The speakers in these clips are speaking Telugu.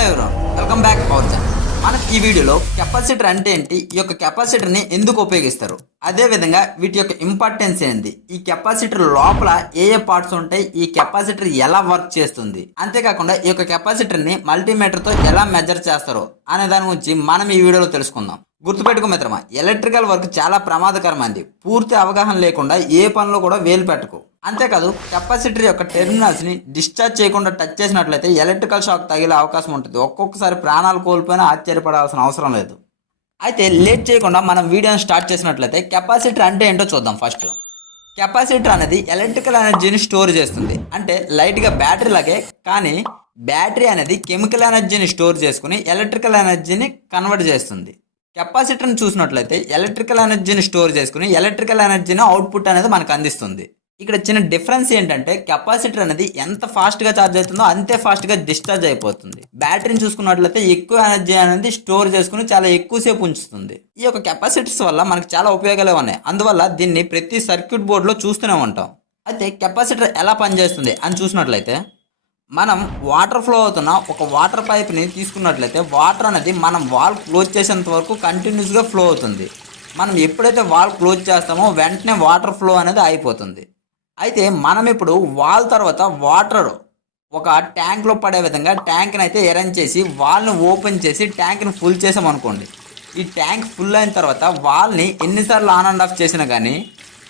Hi everyone, welcome back our channel. మనం ఈ వీడియోలో కెపాసిటర్ అంటే ఏంటి, ఈ యొక్క కెపాసిటర్ని ఎందుకు ఉపయోగిస్తారు, అదేవిధంగా వీటి యొక్క ఇంపార్టెన్స్ ఏంటి, ఈ కెపాసిటర్ లోపల ఏ ఏ పార్ట్స్ ఉంటాయి, ఈ కెపాసిటర్ ఎలా వర్క్ చేస్తుంది, అంతేకాకుండా ఈ యొక్క కెపాసిటర్ని మల్టీమీటర్తో ఎలా మెజర్ చేస్తారో అనే దాని గురించి మనం ఈ వీడియోలో తెలుసుకుందాం. గుర్తుపెట్టుకో మిత్రమా, ఎలక్ట్రికల్ వర్క్ చాలా ప్రమాదకరమైంది. పూర్తి అవగాహన లేకుండా ఏ పనిలో కూడా వేలు పెట్టుకో. అంతేకాదు కెపాసిటర్ యొక్క టెర్మినల్స్ ని డిశ్చార్జ్ చేయకుండా టచ్ చేసినట్లయితే ఎలక్ట్రికల్ షాక్ తగిలే అవకాశం ఉంటుంది. ఒక్కొక్కసారి ప్రాణాలు కోల్పోయినా ఆశ్చర్యపడాల్సిన అవసరం లేదు. అయితే లేట్ చేయకుండా మనం వీడియోని స్టార్ట్ చేసినట్లయితే కెపాసిటర్ అంటే ఏంటో చూద్దాం. ఫస్ట్ కెపాసిటర్ అనేది ఎలక్ట్రికల్ ఎనర్జీని స్టోర్ చేస్తుంది. అంటే లైట్గా బ్యాటరీ లాగే, కానీ బ్యాటరీ అనేది కెమికల్ ఎనర్జీని స్టోర్ చేసుకుని ఎలక్ట్రికల్ ఎనర్జీని కన్వర్ట్ చేస్తుంది. కెపాసిటర్ని చూసినట్లయితే ఎలక్ట్రికల్ ఎనర్జీని స్టోర్ చేసుకుని ఎలక్ట్రికల్ ఎనర్జీని అవుట్పుట్ అనేది మనకు అందిస్తుంది. ఇక్కడ చిన్న డిఫరెన్స్ ఏంటంటే కెపాసిటర్ అనేది ఎంత ఫాస్ట్గా ఛార్జ్ అవుతుందో అంతే ఫాస్ట్గా డిశ్చార్జ్ అయిపోతుంది. బ్యాటరీని చూసుకున్నట్లయితే ఎక్కువ ఎనర్జీ అనేది స్టోర్ చేసుకుని చాలా ఎక్కువసేపు ఉంచుతుంది. ఈ యొక్క కెపాసిటర్స్ వల్ల మనకు చాలా ఉపయోగాలు ఉన్నాయి. అందువల్ల దీన్ని ప్రతి సర్క్యూట్ బోర్డులో చూస్తూనే ఉంటాం. అయితే కెపాసిటర్ ఎలా పనిచేస్తుంది అని చూసినట్లయితే, మనం వాటర్ ఫ్లో అవుతున్న ఒక వాటర్ పైప్ని తీసుకున్నట్లయితే వాటర్ అనేది మనం వాల్ క్లోజ్ చేసేంత వరకు కంటిన్యూస్గా ఫ్లో అవుతుంది. మనం ఎప్పుడైతే వాల్ క్లోజ్ చేస్తామో వెంటనే వాటర్ ఫ్లో అనేది అయిపోతుంది. అయితే మనం ఇప్పుడు వాల్ తర్వాత వాటర్ ఒక ట్యాంక్లో పడే విధంగా ట్యాంక్ని అయితే అరేంజ్ చేసి వాల్ని ఓపెన్ చేసి ట్యాంక్ని ఫుల్ చేసామనుకోండి. ఈ ట్యాంక్ ఫుల్ అయిన తర్వాత వాల్ని ఎన్నిసార్లు ఆన్ అండ్ ఆఫ్ చేసినా కానీ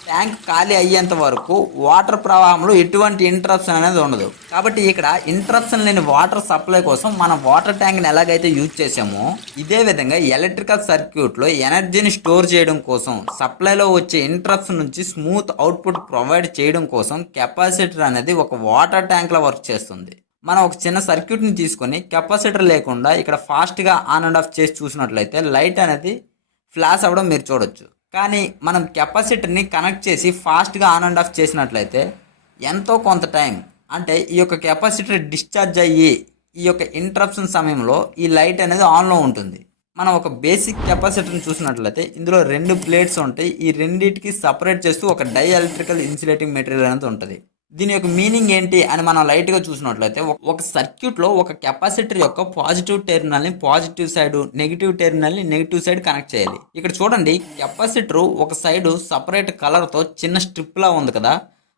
ట్యాంక్ ఖాళీ అయ్యేంత వరకు వాటర్ ప్రవాహంలో ఎటువంటి ఇంటరప్షన్ అనేది ఉండదు. కాబట్టి ఇక్కడ ఇంటరప్షన్ లేని వాటర్ సప్లై కోసం మనం వాటర్ ట్యాంక్ని ఎలాగైతే యూజ్ చేసామో, ఇదే విధంగా ఎలక్ట్రికల్ సర్క్యూట్లో ఎనర్జీని స్టోర్ చేయడం కోసం, సప్లైలో వచ్చే ఇంటరప్షన్ నుంచి స్మూత్ అవుట్పుట్ ప్రొవైడ్ చేయడం కోసం కెపాసిటర్ అనేది ఒక వాటర్ ట్యాంక్లో వర్క్ చేస్తుంది. మనం ఒక చిన్న సర్క్యూట్ని తీసుకొని కెపాసిటర్ లేకుండా ఇక్కడ ఫాస్ట్గా ఆన్ అండ్ ఆఫ్ చేసి చూసినట్లయితే లైట్ అనేది ఫ్లాష్ అవ్వడం మీరు చూడొచ్చు. కానీ మనం కెపాసిటర్ని కనెక్ట్ చేసి ఫాస్ట్గా ఆన్ అండ్ ఆఫ్ చేసినట్లయితే ఎంతో కొంత టైం, అంటే ఈ యొక్క కెపాసిటర్ డిశ్చార్జ్ అయ్యి ఈ యొక్క ఇంటరప్షన్ సమయంలో ఈ లైట్ అనేది ఆన్లో ఉంటుంది. మనం ఒక బేసిక్ కెపాసిటర్ని చూసినట్లయితే ఇందులో 2 ప్లేట్స్ ఉంటాయి. ఈ రెండింటికి సపరేట్ చేస్తూ ఒక డై ఎలక్ట్రికల్ ఇన్సులేటింగ్ మెటీరియల్ అనేది ఉంటుంది. దీని యొక్క మీనింగ్ ఏంటి అని మనం లైట్గా చూసినట్లయితే, ఒక సర్క్యూట్లో ఒక కెపాసిటర్ యొక్క పాజిటివ్ టెర్మినల్ని పాజిటివ్ సైడ్, నెగిటివ్ టెర్మినల్ని నెగిటివ్ సైడ్ కనెక్ట్ చేయాలి. ఇక్కడ చూడండి, కెపాసిటర్ ఒక సైడ్ సపరేట్ కలర్తో చిన్న స్ట్రిప్లా ఉంది కదా,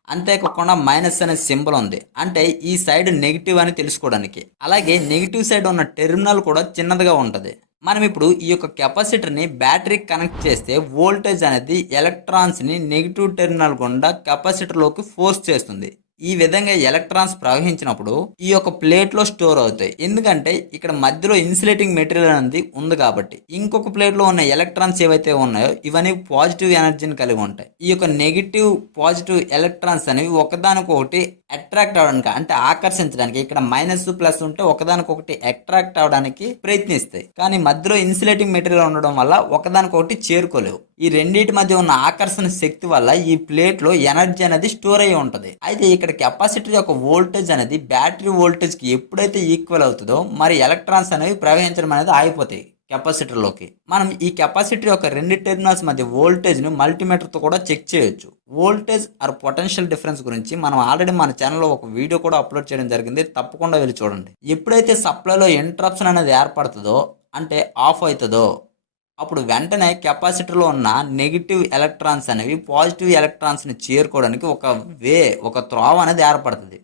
అంతేకాకుండా మైనస్ అనే సింబల్ ఉంది. అంటే ఈ సైడ్ నెగిటివ్ అని తెలుసుకోవడానికి. అలాగే నెగిటివ్ సైడ్ ఉన్న టెర్మినల్ కూడా చిన్నదిగా ఉంటుంది. మనం ఇప్పుడు ఈ యొక్క కెపాసిటర్ని బ్యాటరీకి కనెక్ట్ చేస్తే వోల్టేజ్ అనేది ఎలక్ట్రాన్స్ని నెగిటివ్ టెర్మినల్ గుండా కెపాసిటర్లోకి ఫోర్స్ చేస్తుంది. ఈ విధంగా ఎలక్ట్రాన్స్ ప్రవహించినప్పుడు ఈ యొక్క ప్లేట్లో స్టోర్ అవుతాయి. ఎందుకంటే ఇక్కడ మధ్యలో ఇన్సులేటింగ్ మెటీరియల్ అనేది ఉంది కాబట్టి. ఇంకొక ప్లేట్లో ఉన్న ఎలక్ట్రాన్స్ ఏవైతే ఉన్నాయో ఇవన్నీ పాజిటివ్ ఎనర్జీని కలిగి ఉంటాయి. ఈ యొక్క నెగిటివ్ పాజిటివ్ ఎలక్ట్రాన్స్ అనేవి ఒకదానికొకటి అట్రాక్ట్ అవడానికి, అంటే ఆకర్షించడానికి, ఇక్కడ మైనస్ ప్లస్ ఉంటే ఒకదానికొకటి అట్రాక్ట్ అవడానికి ప్రయత్నిస్తాయి. కానీ మధ్యలో ఇన్సులేటింగ్ మెటీరియల్ ఉండడం వల్ల ఒకదానికొకటి చేరుకోలేవు. ఈ రెండింటి మధ్య ఉన్న ఆకర్షణ శక్తి వల్ల ఈ ప్లేట్లో ఎనర్జీ అనేది స్టోర్ అయ్యి ఉంటుంది. అయితే ఇక్కడ కెపాసిటర్ యొక్క వోల్టేజ్ అనేది బ్యాటరీ వోల్టేజ్కి ఎప్పుడైతే ఈక్వల్ అవుతుందో మరి ఎలక్ట్రాన్స్ అనేవి ప్రవహించడం అనేది ఆగిపోతాయి కెపాసిటర్లోకి. మనం ఈ కెపాసిటర్ యొక్క 2 టెర్మినల్స్ మధ్య వోల్టేజ్ని మల్టీమీటర్తో కూడా చెక్ చేయొచ్చు. వోల్టేజ్ ఆర్ పొటెన్షియల్ డిఫరెన్స్ గురించి మనం ఆల్రెడీ మన ఛానల్లో ఒక వీడియో కూడా అప్లోడ్ చేయడం జరిగింది. తప్పకుండా వెళ్ళి చూడండి. ఎప్పుడైతే సప్లైలో ఇంటరప్షన్ అనేది ఏర్పడుతుందో, అంటే ఆఫ్ అవుతుందో, అప్పుడు వెంటనే కెపాసిటర్లో ఉన్న నెగిటివ్ ఎలక్ట్రాన్స్ అనేవి పాజిటివ్ ఎలక్ట్రాన్స్ని చేరుకోవడానికి ఒక త్రోవ అనేది ఏర్పడుతుంది.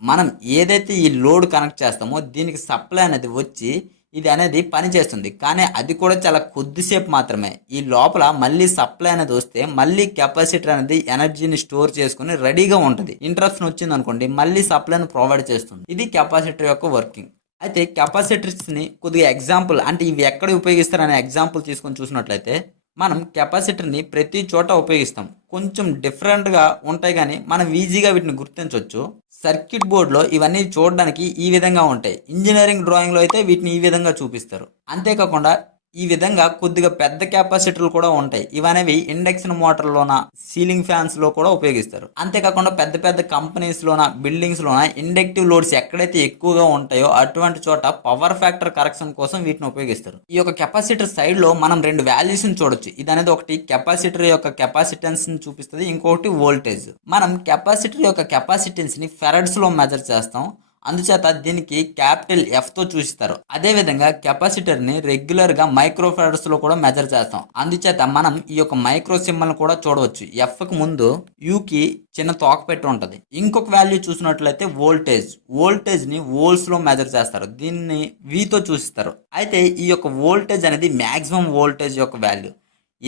మనం ఏదైతే ఈ లోడ్ కనెక్ట్ చేస్తామో దీనికి సప్లై అనేది వచ్చి ఇది అనేది పనిచేస్తుంది. కానీ అది కూడా చాలా కొద్దిసేపు మాత్రమే. ఈ లోపల మళ్ళీ సప్లై అనేది వస్తే మళ్ళీ కెపాసిటర్ అనేది ఎనర్జీని స్టోర్ చేసుకుని రెడీగా ఉంటుంది. ఇంటరప్షన్ వచ్చింది అనుకోండి, మళ్ళీ సప్లైని ప్రొవైడ్ చేస్తుంది. ఇది కెపాసిటర్ యొక్క వర్కింగ్. అయితే కెపాసిటర్స్ని కొద్దిగా ఎగ్జాంపుల్, అంటే ఇవి ఎక్కడ ఉపయోగిస్తారనే ఎగ్జాంపుల్ తీసుకొని చూసినట్లయితే, మనం కెపాసిటర్ని ప్రతి చోట ఉపయోగిస్తాం. కొంచెం డిఫరెంట్గా ఉంటాయి కానీ మనం ఈజీగా వీటిని గుర్తించవచ్చు. సర్క్యూట్ బోర్డులో ఇవన్నీ చూడడానికి ఈ విధంగా ఉంటాయి. ఇంజనీరింగ్ డ్రాయింగ్లో అయితే వీటిని ఈ విధంగా చూపిస్తారు. అంతేకాకుండా ఈ విధంగా కొద్దిగా పెద్ద కెపాసిటర్లు కూడా ఉంటాయి. ఇవనేవి ఇండక్షన్ మోటార్లోన, సీలింగ్ ఫ్యాన్స్లో కూడా ఉపయోగిస్తారు. అంతేకాకుండా పెద్ద పెద్ద కంపెనీస్లోన, బిల్డింగ్స్లోన ఇండక్టివ్ లోడ్స్ ఎక్కడైతే ఎక్కువగా ఉంటాయో అటువంటి చోట పవర్ ఫ్యాక్టర్ కరెక్షన్ కోసం వీటిని ఉపయోగిస్తారు. ఈ యొక్క కెపాసిటర్ సైడ్లో మనం 2 వాల్యూస్ని చూడొచ్చు. ఇది అనేది ఒకటి కెపాసిటర్ యొక్క కెపాసిటెన్స్ని చూపిస్తుంది, ఇంకొకటి వోల్టేజ్. మనం కెపాసిటర్ యొక్క కెపాసిటెన్స్ని ఫెరడ్స్లో మెజర్ చేస్తాం. అందుచేత దీనికి క్యాపిటల్ F తో చూపిస్తారు. అదే విధంగా కెపాసిటర్ ని రెగ్యులర్ గా మైక్రోఫారడ్స్ లో కూడా మెజర్ చేస్తాం. అందుచేత మనం ఈ యొక్క మైక్రో సింబల్ కూడా చూడవచ్చు. F కి ముందు U కి చిన్న తోక పెట్టి ఉంటది. ఇంకొక వాల్యూ చూసినట్లయితే వోల్టేజ్ ని వోల్ట్స్ లో మెజర్ చేస్తారు. దీన్ని V తో చూపిస్తారు. అయితే ఈ యొక్క వోల్టేజ్ అనేది మాక్సిమం వోల్టేజ్ యొక్క వాల్యూ.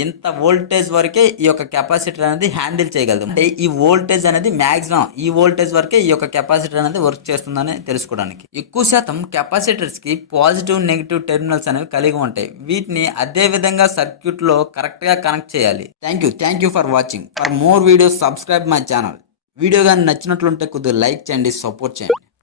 ఇంత వోల్టేజ్ వరకే ఈ యొక్క కెపాసిటర్ అనేది హ్యాండిల్ చేయగలదు. అంటే ఈ వోల్టేజ్ అనేది మాక్సిమం ఈ వోల్టేజ్ వరకే ఈ యొక్క కెపాసిటర్ అనేది వర్క్ చేస్తుందని తెలుసుకోవడానికి. ఎక్కువ శాతం కెపాసిటర్స్ కి పాజిటివ్ నెగిటివ్ టెర్మినల్స్ అనేవి కలిగి ఉంటాయి. వీటిని అదే విధంగా సర్క్యూట్ లో కరెక్ట్ గా కనెక్ట్ చేయాలి. Thank you for watching. For more videos subscribe my channel. Video కానీ నచ్చినట్లుంటే కొద్దిగా లైక్ చేయండి, సపోర్ట్ చేయండి.